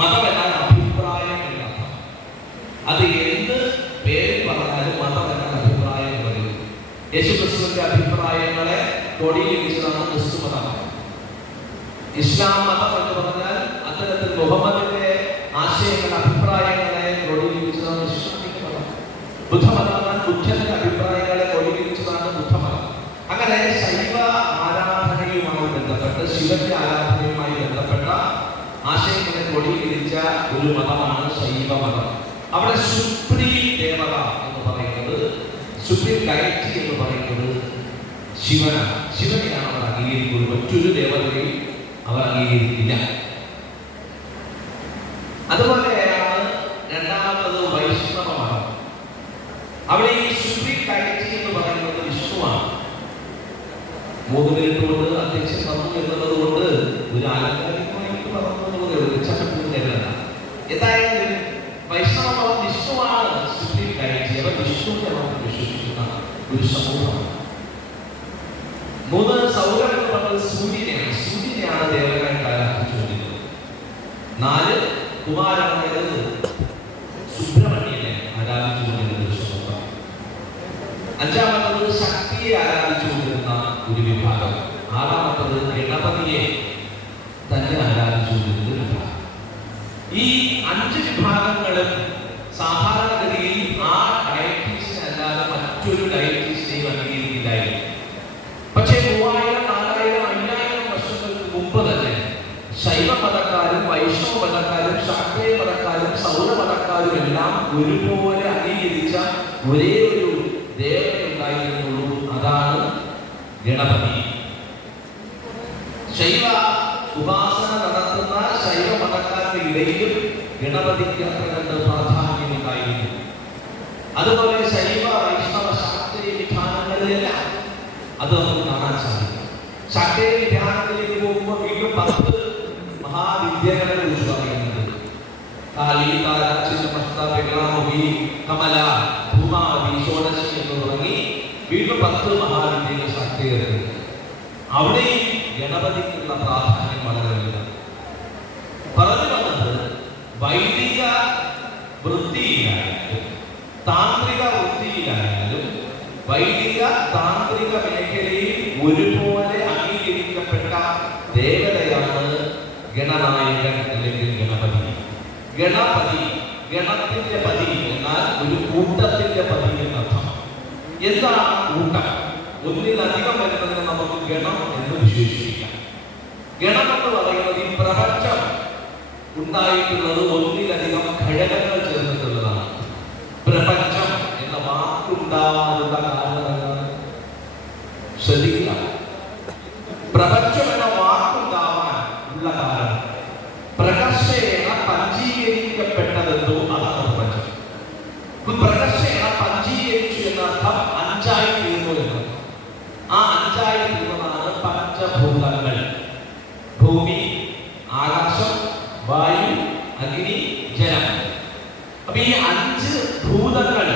മതം എന്നാൽ അഭിപ്രായം എന്നർത്ഥം. അത് എന്ത് പേര് പറഞ്ഞാലും മതം എന്നാൽ അഭിപ്രായം പറയും. യേശുക്രിസ്തുവിന്റെ അഭിപ്രായങ്ങളെ കൊടിയിലിരിച്ചതാണ് ക്രിസ്തു മതം. ഇസ്ലാം മതം എന്ന് പറഞ്ഞാൽ അത്തരത്തിൽ മുഹമ്മദിന്റെ ആശയങ്ങൾ, അഭിപ്രായങ്ങളെ കൊടിയിലിരിച്ചതാണ് ഇസ്ലാമിക മതം. ബുദ്ധമതം എന്നാൽ ബുദ്ധന്റെ അഭിപ്രായങ്ങളെ കൊടിയിലിരിച്ചതാണ് ബുദ്ധമതം. അങ്ങനെ ശൈവ ആരാധനയുമായി ബന്ധപ്പെട്ട്, ശിവന്റെ ആരാധനയുമായി ബന്ധപ്പെട്ട ആശയങ്ങളെ കൊടിയിലിരിച്ച ഒരു മതമാണ് ശൈവ മതം. അവിടെ സുപ്രീം ദേവത എന്ന് പറയുന്നത്, സുപ്രീം ഡയറ്റി എന്ന് പറയുന്നത് ശിവനാണ്. ശിവനെയാണ് അവർ അംഗീകരിക്കുന്നത്. മറ്റൊരു ദേവതയും അവർ അംഗീകരിക്കില്ല. അതുപോലെയാണ് രണ്ടാമത് വൈഷ്ണവ മതം. അവിടെ ഈ സുപ്രീം ഡയറ്റി എന്ന് പറയുന്നത് വിഷ്ണുവാണ്. 3 മിനിറ്റ് കൊണ്ട് അധ്യക്ഷൻ വന്നു എന്നുള്ളത് കൊണ്ട് ഒരു ആലങ്കാരികമായിട്ട് പറഞ്ഞത്. എന്തായാലും വൈഷ്ണവ മതം വിഷ്ണുവാണ് സുപ്രീം ഡയറ്റി. അവർ വിഷ്ണുവിനെ നമുക്ക് വിശ്വസിക്കുന്ന ഒരു സമൂഹമാണ്. 3 സൗരം എന്ന് പറഞ്ഞത് സൂര്യനെയാണ്. സൂര്യനെയാണ് ദേവനായിട്ട് ആരാധിച്ചുകൊണ്ടിരുന്നത്. 4 കുമാരനായത് സുബ്രഹ്മണ്യനെ ആരാധിച്ചുകൊണ്ടിരുന്ന ഒരു സമൂഹം. 5ാമത്തത് ശക്തിയെ ആരാധിച്ചുകൊണ്ടിരുന്ന ഒരു വിഭാഗം. 6ാമത്തത് ഗണപതിയെ തന്നെ ആരാധിച്ചുകൊണ്ടിരുന്ന ഒരു വിഭാഗം. ഈ 5 വിഭാഗങ്ങളും സാധാരണഗതിയിൽ ആ ഡയറ്റീഷ്യൻ അല്ലാതെ മറ്റൊരു ഡയറ്റീഷ്യനെയും അംഗീകരിക്കില്ലായിരുന്നു. പക്ഷേ 3000, 4000, 5000 വർഷങ്ങൾക്ക് മുമ്പ് തന്നെ ശൈവ മതക്കാരും വൈഷ്ണവ മതക്കാരും ശാക്തേയ മതക്കാരും സൗരമതക്കാരും എല്ലാം ഒരുപോലെ അംഗീകരിച്ച ഒരേ ഒരു ദേവത ഉണ്ടായിരുന്നുള്ളൂ. അതാണ് ഗണപതി. ശൈവ ഉപാസന നടത്തുന്ന ശൈവ മതക്കാരുടെ ഇടയിലും ഗണപതിക്ക് അത്ര കണ്ട് പ്രാധാന്യം ഉണ്ടായിരുന്നു. അതുപോലെ ശൈവ വൈഷ്ണവ ശാക്തേയ വിധാനങ്ങളിലെല്ലാം അത് നമുക്ക് കാണാൻ സാധിക്കും. ശാക്തേയ വിധാനത്തിലേക്ക് പോകുമ്പോൾ വീണ്ടും 10 മഹാവിദ്യകളെ കുറിച്ച് പറയുന്നത്. കാളി, താര, ചിന്നമസ്ത, വിക്രമി, കമല, ഭൂമാവതി, ഷോഡശി എന്ന് തുടങ്ങി വീണ്ടും 10 മഹാവിദ്യകൾ ശാക്തേയത്തിൽ. അവിടെയും ഗണപതിക്കുള്ള പ്രാധാന്യം വളരെ വലുതാണ്. പറഞ്ഞു വന്നത് വൈദിക വൃത്തിയിലായാലും താന്ത്രിക വൃത്തിയിലായാലും വൈദിക താന്ത്രിക മേഖലയിൽ ഒരുപോലെ അംഗീകരിക്കപ്പെട്ട ദേവതയാണ് ഗണനായകൻ അല്ലെങ്കിൽ ഗണപതി. ഗണപതി, ഗണത്തിന്റെ പതി എന്നാൽ ഒരു കൂട്ടത്തിന്റെ പതി എന്നർത്ഥം. എന്താണ് കൂട്ടം? ഒന്നിലധികം വരുന്നതിന് നമുക്ക് ഗണം എന്ന് വിശേഷിപ്പിക്കാം. ഗണം എന്ന് പറയുന്നത് ഈ പ്രപഞ്ചം ഉണ്ടായിട്ടുള്ളത് ഒന്നിലധികം ഘടകങ്ങൾ ചേർന്നിട്ടുള്ളതാണ്. പ്രപഞ്ചം എന്ന വാക്കുണ്ടാവാനുള്ള കാരണമാണ് ശ്രദ്ധിക്കുക. പ്രപഞ്ചം എന്ന വാക്കുണ്ടാവാൻ ഉള്ള കാരണം പ്രകർഷേണ പഞ്ചീകരിക്കപ്പെട്ടതെന്തോ അതാണ് പ്രപഞ്ചം. പ്രകർഷേണ പഞ്ചീകരിച്ചു എന്നർത്ഥം 5ആയി തീർന്നു എന്നർത്ഥം. ആ 5ആയി തീർന്നതാണ് പഞ്ചഭൂതങ്ങൾ. ഭൂമി, ആകാശം, വായു, അഗ്നി, ജലം. അപ്പൊ ഈ 5 ഭൂതങ്ങൾ,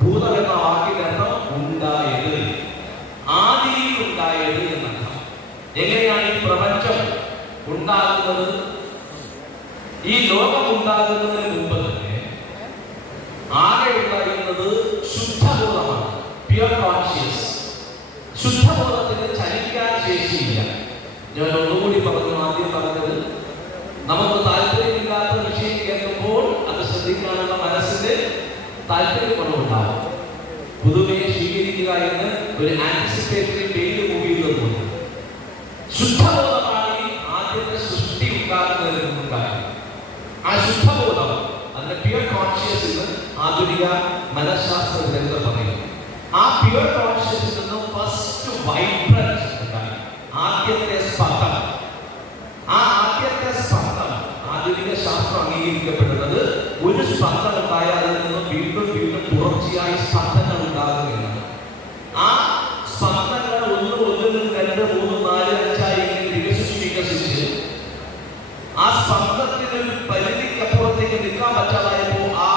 ഭൂതം എന്ന വാക്കിന്റെ അർത്ഥം ഉണ്ടായത്, ആദിയിൽ ഉണ്ടായത് എന്നർത്ഥം. എങ്ങനെയാണ് ഈ പ്രപഞ്ചം ഉണ്ടാകുന്നത്? ഈ ലോകം ഉണ്ടാകുന്നതിന് മുമ്പ് തന്നെ ആകെ ഉണ്ടായിരുന്നത് ശുദ്ധബോധമാണ്, പ്യുവർ കോൺഷ്യസ്. ശുദ്ധബോധത്തിന് ചലിക്കാൻ ശേഷിയില്ല. ഞാൻ ഒന്നുകൂടി പറഞ്ഞു. ആദ്യം പറഞ്ഞത് നമുക്ക് താല്പര്യമില്ലാത്ത വിഷയം കേൾക്കുമ്പോൾ അത് ശ്രദ്ധിക്കാനുള്ള മനസ്സിന്റെ താല്പര്യക്കുറവുണ്ടാവും. പൊതുവെ സ്വീകരിക്കുക എന്ന് ഒരു ആന്റിസിപ്പേറ്ററി പേര് മൂവിയിലൊന്നുണ്ട്. ശുദ്ധബോധമാണ് ആദ്യത്തെ സൃഷ്ടി ഉണ്ടാകുന്നതിന് മുമ്പുണ്ടായത്. ആ ശുദ്ധബോധം, അതിന്റെ പ്യുവർ കോൺഷ്യസ് എന്ന് ആധുനിക മനഃശാസ്ത്ര ഗ്രന്ഥം പറയുന്നു. ആ പ്യുവർ കോൺഷ്യസിൽ നിന്ന് ഫസ്റ്റ് വൈബ്രന്റ് ഉണ്ടായി, ആദ്യത്തെ സ്പന്ദനം. ആ ആദ്യത്തെ സ്പന്ദനം ആധുനിക ശാസ്ത്രം അംഗീകരിക്കപ്പെടുന്നത് ഒരു സ്പന്ദനം ഉണ്ടായാൽ അതിൽ നിന്ന് വീണ്ടും വീണ്ടും തുടർച്ചയായി സ്പന്ദനങ്ങൾ ഉണ്ടാകുകയാണ്. ആ സ്പന്ദനങ്ങൾ 1, 1, 2, 3, 4, 5 വികസിച്ച് ആ സ്പന്ദനത്തിന് ഒരു പരിധിക്കപ്പുറത്തേക്ക് നിൽക്കാൻ പറ്റാതായപ്പോൾ ആ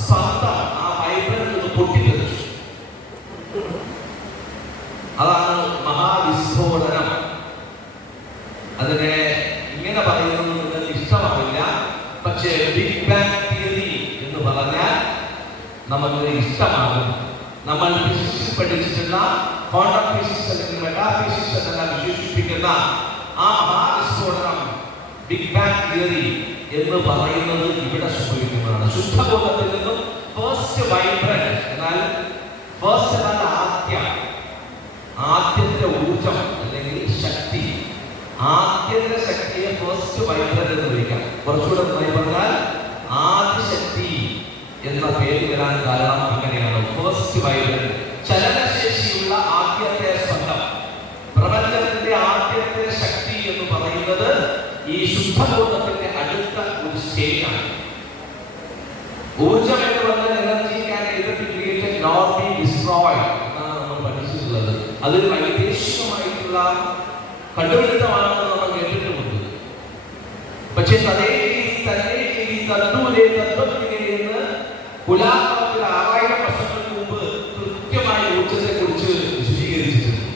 സ്പന്ദനം, ആ വൈബ്രന്റ് പൊട്ടിത്തെറിച്ചു. അതാണ് മഹാവിസ്ഫോടനം. അതിനെ ഇങ്ങനെ പറയുന്നത് നിങ്ങൾക്ക് ഇഷ്ടമാവില്ല. നമുക്ക് ഇഷ്ടമാകും. നമ്മൾ ഫിസിക്സിൽ പഠിച്ചിട്ടുള്ള ക്വാണ്ടം ഫിസിക്സ് അല്ലെങ്കിൽ മെറ്റാഫിസിക്സ് എന്നെല്ലാം വിശേഷിപ്പിക്കുന്ന ആ മഹാവിസ്ഫോടനം, ബിഗ് ബാങ് തിയറി എന്ന് പറയുന്നത് ഇവിടെ സംഭവിക്കുന്നതാണ്. ശുദ്ധബോധത്തിൽ നിന്നും ഫസ്റ്റ് വൈബ്രന്റ്, എന്നാൽ ഫസ്റ്റ് എന്നാൽ ആദ്യത്തെ ഊർജം അല്ലെങ്കിൽ ശക്തി, ആദ്യത്തെ ശക്തിയെ ഫസ്റ്റ് വൈബ്രന്റ് എന്ന് വിളിക്കാം. കുറച്ചുകൂടെ നന്നായി പറഞ്ഞാൽ ആദിശക്തി എന്ന പേര് വരാൻ കാരണം അങ്ങനെയാണ്. ഫസ്റ്റ് വൈബ്രന്റ്, ചലനശേഷിയുള്ള ആദ്യത്തെ സ്പന്ദം, പ്രപഞ്ചത്തിന്റെ ആദ്യത്തെ ശക്തി എന്ന് പറയുന്നത് ഈ ശുദ്ധബോധത്തിന്റെ അടുത്ത ഒരു സ്റ്റേജാണ്. ഊർജം എന്ന് പറഞ്ഞാൽ energy can either be created nor B destroyed എന്നാണ് നമ്മൾ പഠിച്ചിട്ടുള്ളത്. അതൊരു വൈദേശികമായിട്ടുള്ള കണ്ടുപിടുത്തമാണെന്ന് നമ്മൾ കേട്ടിട്ടുമുണ്ട്. പക്ഷെ എന്ന് പുലാത്തിൽ 6000 വർഷങ്ങൾക്ക് മുമ്പ് കൃത്യമായി ഊർജത്തെ കുറിച്ച് വിശദീകരിച്ചിട്ടുണ്ട്.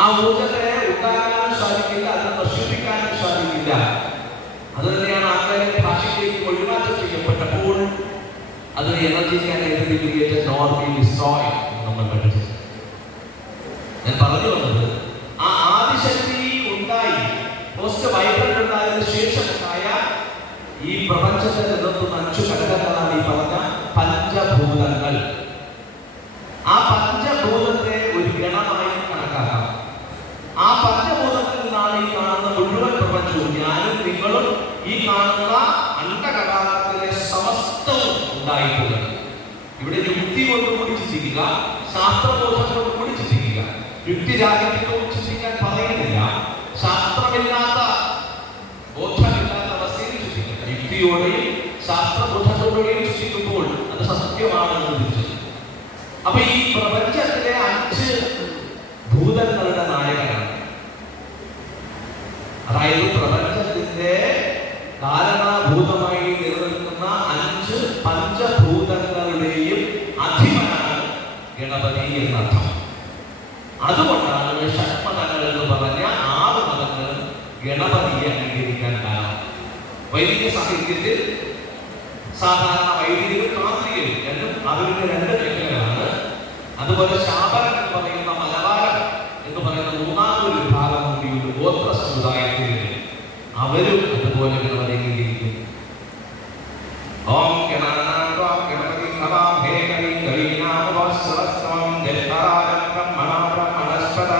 ആ ഊർജത്തെ ഉണ്ടാക്കാനും സാധിക്കില്ല, അതിനെ നശിപ്പിക്കാനും സാധിക്കില്ല. അത് തന്നെയാണ് ആൾക്കാരുടെ ഭാഷയിലേക്ക് ഒഴിമാറ്റം ചെയ്യപ്പെട്ടപ്പോൾ അത് energy can either be created nor B destroyed നമ്മൾ പഠിച്ചത്. ഞാൻ പറഞ്ഞു വന്നത് ആ ആദിശക്തി ഉണ്ടായി, പോസ്റ്റ് വൈബ്രന്റ് ഉണ്ടായതിനു ശേഷമുണ്ടായ ഈ പ്രപഞ്ചത്തെ നിലനിർത്തുന്ന 5 ഘടകങ്ങളാണ് ഈ പറഞ്ഞ പഞ്ചഭൂതങ്ങൾ. ആ പഞ്ചഭൂതത്തെ ഒരു ഗണമായി കണക്കാക്കാം. ആ പഞ്ചഭൂതത്തിൽ നിന്നാണ് ഈ കാണുന്ന മുഴുവൻ പ്രപഞ്ചവും, ഞാനും നിങ്ങളും ഈ കാണുന്ന അണ്ടകടാകത്തിലെ സമസ്തവും ഉണ്ടായിട്ടുള്ളത്. ഇവിടെ യുക്തി കൊണ്ടുകൂടി ചിന്തിക്കുക, ശാസ്ത്രബോധം കൊണ്ടുകൂടി ചിന്തിക്കുക. യുക്തിരാഹിത്യവും ചിന്തിക്കാൻ പറയുന്നില്ല, ശാസ്ത്രമില്ലാത്ത ബോധമില്ലാത്ത അവസ്ഥയിൽ ചിന്തിക്കുക. യുക്തിയോടെയും ശാസ്ത്രബോധത്തോടെയും ചിന്തിക്കുമ്പോൾ അത് സത്യമാണെന്ന് തിരിച്ചത്. അപ്പൊ ഈ പ്രപഞ്ചത്തിലെ 5 ഭൂതങ്ങളുടെ നായകനാണ്. അതായത് പ്രപഞ്ചത്തിന്റെ കാരണഭൂതമായി നിലനിൽക്കുന്ന 5 പഞ്ചഭൂതങ്ങളുടെയും അധിപനാണ് ഗണപതി എന്നർത്ഥം. അതുകൊണ്ടാണ് ഷഡ്മതങ്ങൾ എന്ന് പറഞ്ഞ 6 മതങ്ങളും ഗണപതിയെ അംഗീകരിക്കാൻ കാരണം. വൈദിക സാഹിത്യത്തിൽ സാധാരണ വൈദികരും താന്ത്രികരും രണ്ടും അവരുടെ 2 മേഖലകളാണ്. അതുപോലെ ശാബരൻ എന്ന് പറയുന്ന മലബാരം എന്ന് പറയുന്ന 3ാമതൊരു വിഭാഗം കൂടിയുണ്ട് ഗോത്ര സമുദായത്തിൽ. അവരും അതുപോലെ ഗണപതി അംഗീകരിക്കും. ഓം ഗണനാഥം ഗണപതി നമഃ ഹേ കവി കവിനാമവസ്വസ്തം ജൽപരാജം ബ്രഹ്മണസ്പദ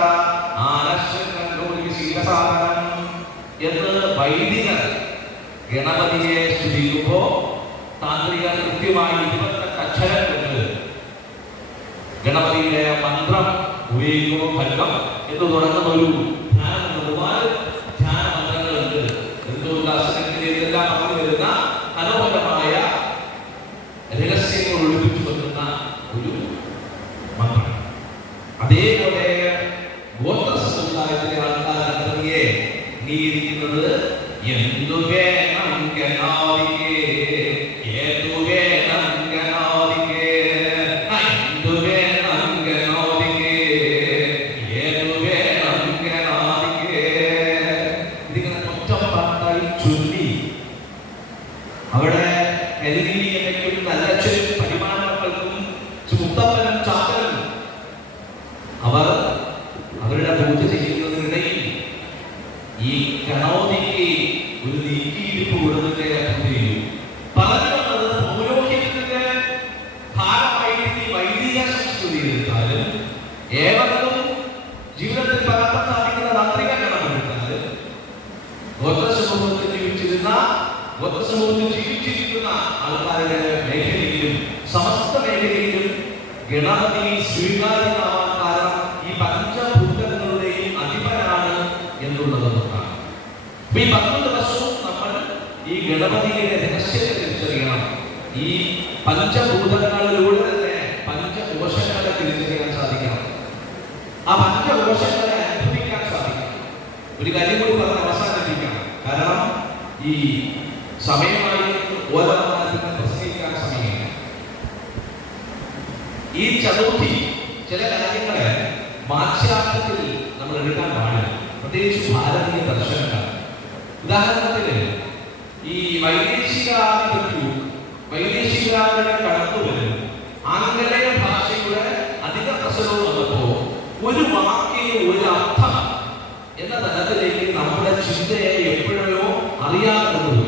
ആനശ്വരനോദി സീലസാദനം എന്ന് വൈദികർ ഗണപതിയെ സ്തുതിക്കുമ്പോൾ താന്ത്രികർ കൃത്യമായി 28 അക്ഷരം കൊണ്ട് ഗണപതിയുടെ മന്ത്രം ഉപയോഗിക്കുമ്പോൾ ഭംഗം എന്ന് തുടങ്ങുന്ന ഒരു ധ്യാനം, ഒരുപാട് ധ്യാന മന്ത്രങ്ങളുണ്ട്. ഇതെല്ലാം പറഞ്ഞു വരുന്ന മനോഹരമായ രഹസ്യങ്ങൾ ഒളിപ്പിച്ചു വെക്കുന്ന ഒരു മന്ത്രം. അതേപോലെ ഗോത്ര സമുദായത്തിലെ ആൾക്കാർ ഗണപതിയെ അംഗീകരിക്കുന്നത് എന്തു വേണം ഗണാദിക്കേ, ഏതു വേണം ഗണാദിക്കേ, എന്തു വേണം ഗണാദിക്കേ, ഏതു വേണം ഗണാദിക്കേ. ഇതിങ്ങനെ ഒറ്റപ്പാട്ടായി ചൊല്ലി അവിടെ എതിരീയമ്മയ്ക്കും നല്ലച്ഛനും പരിമാണങ്ങൾക്കും മുത്തപ്പനും ചാത്തനും അവർ അവരുടെ പൂജ ചെയ്യുന്നതിനിടയിൽ ഈ ഗണോദിക്ക് ഒരു നീക്കിയിരിപ്പ് കൊടുത്തിട്ട് പറഞ്ഞു വന്നത് പൗരോഹിത്യത്തിന്റെ ഭാഗമായിട്ട് ഈ വൈദിക സംസ്കൃതി എടുത്താലും ഏവർക്കും ജീവിതത്തിൽ പകർത്താൻ സാധിക്കുന്ന താന്ത്രിക ഗണമെടുത്താലും ഗോത്രസമൂഹത്തിൽ ജീവിച്ചിരുന്ന ആൾക്കാരുടെ മേഖലയിലും സമസ്ത മേഖലയിലും ഗണപതി സ്വീകാര്യമാവാൻ കാരണം ഈ പഞ്ചഭൂതങ്ങളുടെയും അധിപനാണ് എന്നുള്ളത് നോക്കാം. ഈ 10 ദിവസവും നമ്മൾ ഈ ഗണപതിയുടെ രഹസ്യത്തെ തിരിച്ചറിയണം. ഈ പഞ്ചഭൂതങ്ങളിലൂടെ തന്നെ പഞ്ചകോശങ്ങളെ തിരിച്ചറിയാൻ സാധിക്കണം. ആ പഞ്ചകോശങ്ങളെ അനുഭവിക്കാൻ സാധിക്കണം. ഒരു കാര്യം കൂടി പറഞ്ഞ് അവസാനിപ്പിക്കണം. കാരണം ഈ സമയമായി ഓരോ പ്രസംഗിക്കാൻ സമയമില്ല. ഈ ചതുർത്ഥി ചില കാര്യങ്ങളെ മാധ്യാർത്ഥത്തിൽ നമ്മൾ എടുക്കാൻ പാടില്ല, പ്രത്യേകിച്ച് ഭാരതീയ ദർശനങ്ങൾ. ഉദാഹരണത്തിന് ഈ വൈദേശികാധിപത്യവും വൈദേശികരുടെ കടന്നുവരവും ചിന്തയെ എപ്പോഴോ അറിയാതെ